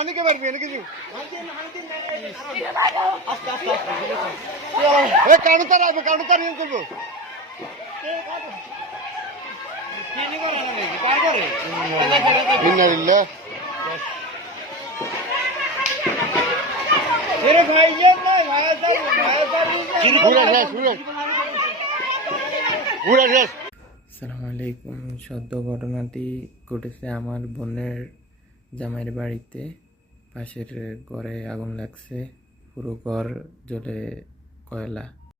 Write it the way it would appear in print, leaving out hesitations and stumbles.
অনেকে পারবি অনেক কিছু কাউন্টার আসবো কাউন্টার নিয়ে চলবো আসসালামু আলাইকুম। সদ্য ঘটনাটি ঘটেছে আমার বোনের জামাইয়ের বাড়িতে। পাশের ঘরে আগুন লাগছে, পুরো ঘর জ্বলে কয়লা।